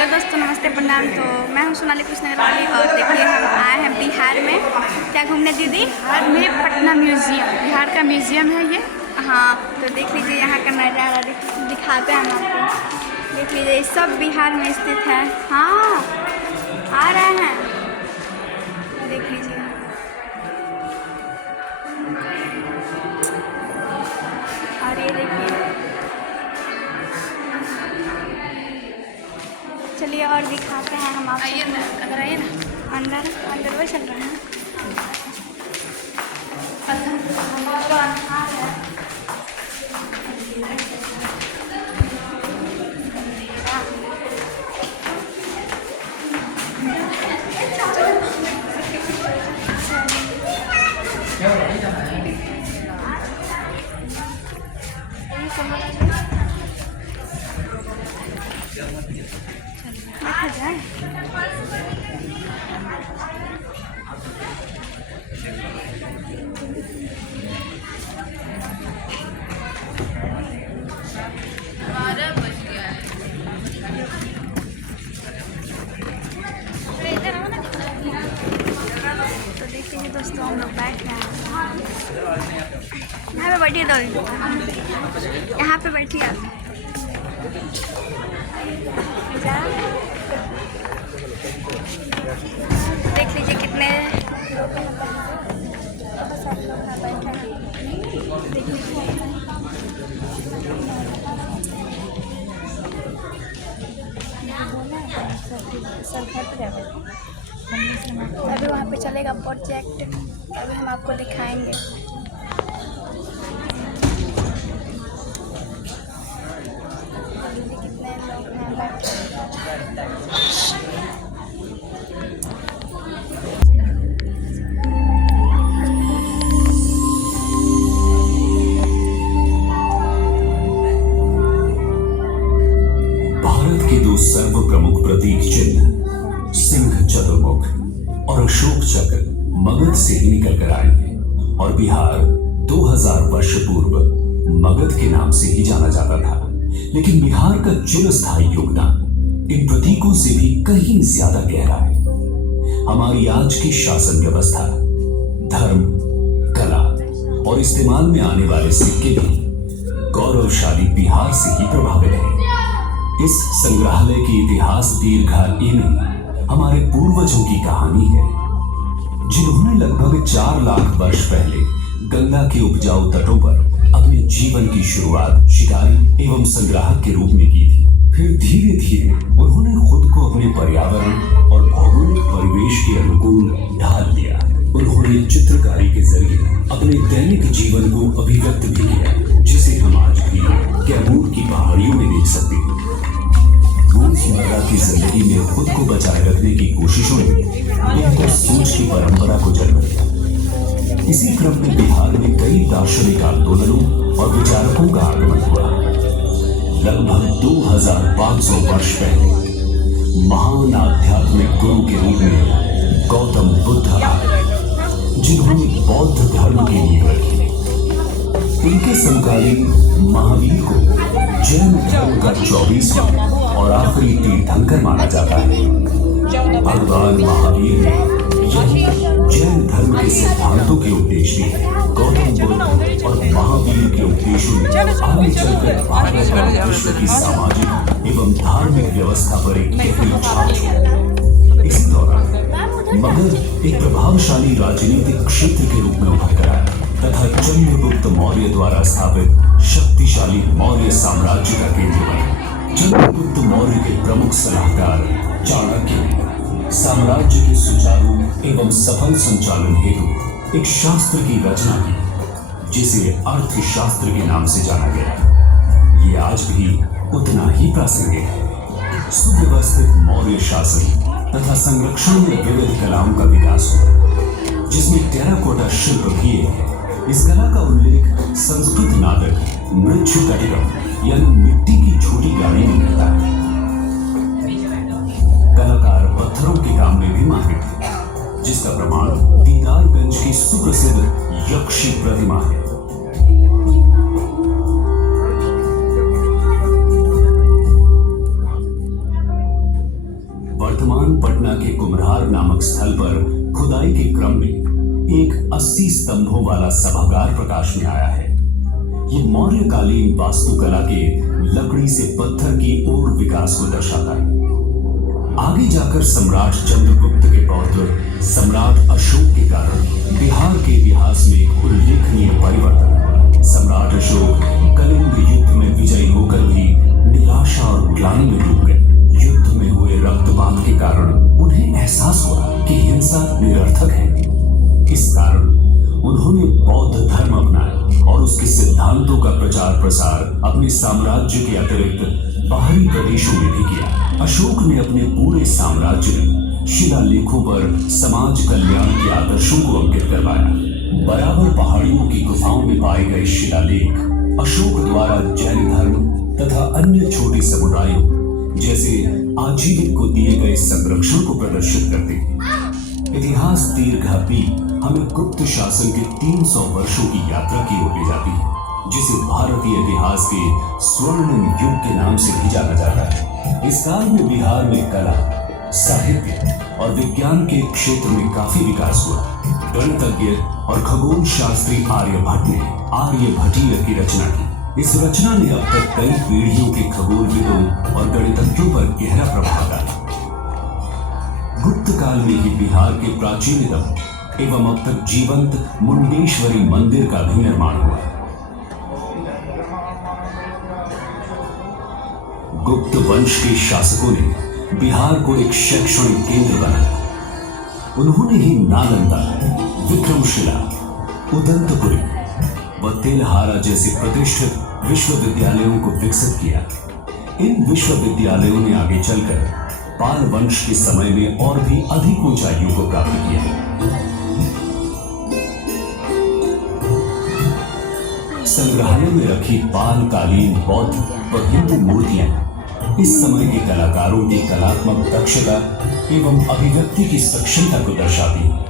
Hello दोस्तों, नमस्ते, प्रणाम। तो मैं हूं सोनाली कृष्णगरवाली और देखिए हम आए हैं बिहार में। क्या घूमने दीदी? बिहार में पटना म्यूजियम, बिहार का म्यूजियम है ये। हाँ, तो देख लीजिए यहाँ का नज़ारा दिखाते हैं हम आपको। देख लीजिए ये सब बिहार में स्थित है। हाँ, आ रहे हैं, देख लीजिए। और ये देखिए, चलिए और दिखाते हैं हम आपको। आइए ना, अंदर आइए ना। अंदर अंदर वो चल रहा है। देखा जाए। तो देखिए दोस्तों, हम लोग बैठ रहे हैं। यहाँ पे बैठिए दो, यहाँ पे बैठिए आप। देख लीजिए कितने अभी वहाँ पे चलेगा प्रोजेक्ट, अभी हम आपको दिखाएंगे। कितने लोग हैं बैठे। भारत के दो सर्व प्रमुख प्रतीक चिन्ह सिंह चतुर्मुख और अशोक चक्र मगध से ही निकल कर आए हैं और बिहार 2000 वर्ष पूर्व मगध के नाम से ही जाना जाता था। लेकिन बिहार का चिरस्थायी योगदान इन प्रतीकों से भी कहीं ज्यादा गहरा है। हमारी आज की शासन व्यवस्था, धर्म, कला और इस्तेमाल में आने वाले सिक्के भी गौरवशाली बिहार से ही प्रभावित है। इस संग्रहालय की इतिहास दीर्घकालीन हमारे पूर्वजों की कहानी है, जिन्होंने लगभग 4 लाख वर्ष पहले गंगा के उपजाऊ तटों पर अपने जीवन की शुरुआत शिकारी एवं संग्राहक के रूप में की थी। फिर धीरे धीरे उन्होंने खुद को अपने पर्यावरण और भौगोलिक परिवेश के अनुकूल ढाल लिया। उन्होंने चित्रकारी के जरिए अपने दैनिक जीवन को अभिव्यक्त भी किया, जिसे हम आज भी कैमूर की पहाड़ियों में देख सकते हैं। रोजमर्रा की जिंदगी में खुद को बचाए रखने की कोशिशों ने बेहतर सोच की परंपरा को जन्म दिया। इसी क्रम में बिहार में कई दार्शनिक आंदोलनों और विचारकों का आगमन हुआ। लगभग 2500 वर्ष पहले महान आध्यात्मिक गुरु के रूप में गौतम बुद्ध आए, जिन्होंने बौद्ध धर्म की नींव रखी। इनके समकालीन महावीर को जैन धर्म का 24वां और आखिरी तीर्थंकर माना जाता है। भगवान महावीर ने जैन धर्म के सिद्धांतों के उपदेश दिए। गौतम बुद्ध और महावीर के उपदेशों ने आगे चलकर भारत और विश्व की सामाजिक एवं धार्मिक व्यवस्था पर एक गहरी छाप छोड़ी। इसी दौरान मगध एक प्रभावशाली राजनीतिक क्षेत्र के रूप में उभर कर आया तथा चंद्रगुप्त मौर्य द्वारा स्थापित शक्तिशाली मौर्य साम्राज्य का केंद्र बना। चंद्रगुप्त मौर्य के प्रमुख सलाहकार चाणक्य ने साम्राज्य के सुचारू एवं सफल संचालन हेतु एक शास्त्र की रचना की, जिसे अर्थशास्त्र के नाम से जाना गया। ये आज भी उतना ही प्रासंगिक है। सुव्यवस्थित मौर्य शासन तथा संरक्षण में विविध कलाओं का विकास हुआ, जिसमें टेराकोटा शिल्प भी है। इस कला का उल्लेख संस्कृत नाटक मृच्छकटिकम यानी मिट्टी की छोटी गाड़ी में मिलता है। कलाकार पत्थरों के काम में भी माहिर थे, जिसका प्रमाण दीदारगंज की सुप्रसिद्ध यक्षी प्रतिमा है। वर्तमान पटना के कुम्हरार नामक स्थल पर खुदाई के क्रम में एक 80 स्तंभों वाला सभागार प्रकाश में आया है। ये मौर्यकालीन वास्तुकला के लकड़ी से पत्थर की ओर विकास को दर्शाता है। आगे जाकर सम्राट चंद्रगुप्त के पौत्र सम्राट अशोक के कारण बिहार के इतिहास में एक उल्लेखनीय परिवर्तन हुआ। सम्राट अशोक कलिंग युद्ध में विजयी होकर भी निराशा और ग्लानि में डूब गए। युद्ध में हुए रक्तपात के कारण उन्हें एहसास हुआ कि हिंसा निरर्थक है। इस कारण उन्होंने बौद्ध धर्म अपनाया और उसके सिद्धांतों का प्रचार प्रसार अपने साम्राज्य के अतिरिक्त बाहरी प्रदेशों में भी किया। अशोक ने अपने पूरे साम्राज्य में शिलालेखों पर समाज कल्याण के आदर्शों को अंकित करवाया। बराबर पहाड़ियों की गुफाओं में पाए गए शिलालेख अशोक द्वारा जैन धर्म तथा अन्य छोटे समुदायों जैसे आजीविक को दिए गए संरक्षण को प्रदर्शित करते हैं। इतिहास दीर्घापी हमें गुप्त शासन के 300 वर्षों की यात्रा की ओर ले जाती है, जिसे भारतीय इतिहास के स्वर्णिम युग के नाम से भी जाना जाता है। इस काल में बिहार में कला, साहित्य और विज्ञान के क्षेत्र में काफी विकास हुआ। गणितज्ञ और खगोल शास्त्री आर्यभट्ट ने आर्यभट्टीय की रचना की। इस रचना ने अब तक कई पीढ़ियों के खगोलविदों और गणितज्ञों पर गहरा प्रभाव डाला। गुप्त काल में ही बिहार के प्राचीनतम एवं अब तक जीवंत मुंडेश्वरी मंदिर का भी निर्माण हुआ। गुप्त वंश के शासकों ने बिहार को एक शैक्षणिक केंद्र बनाया। उन्होंने ही नालंदा, विक्रमशिला, उदंतपुरी व तेलहारा जैसे प्रतिष्ठित विश्वविद्यालयों को विकसित किया। इन विश्वविद्यालयों ने आगे चलकर पाल वंश के समय में और भी अधिक ऊंचाइयों को प्राप्त किया। संग्रहालय में रखी पाल कालीन बौद्ध व हिंदू मूर्तियां इस समय के कलाकारों की कलात्मक दक्षता एवं अभिव्यक्ति की सक्षमता को दर्शाती हैं।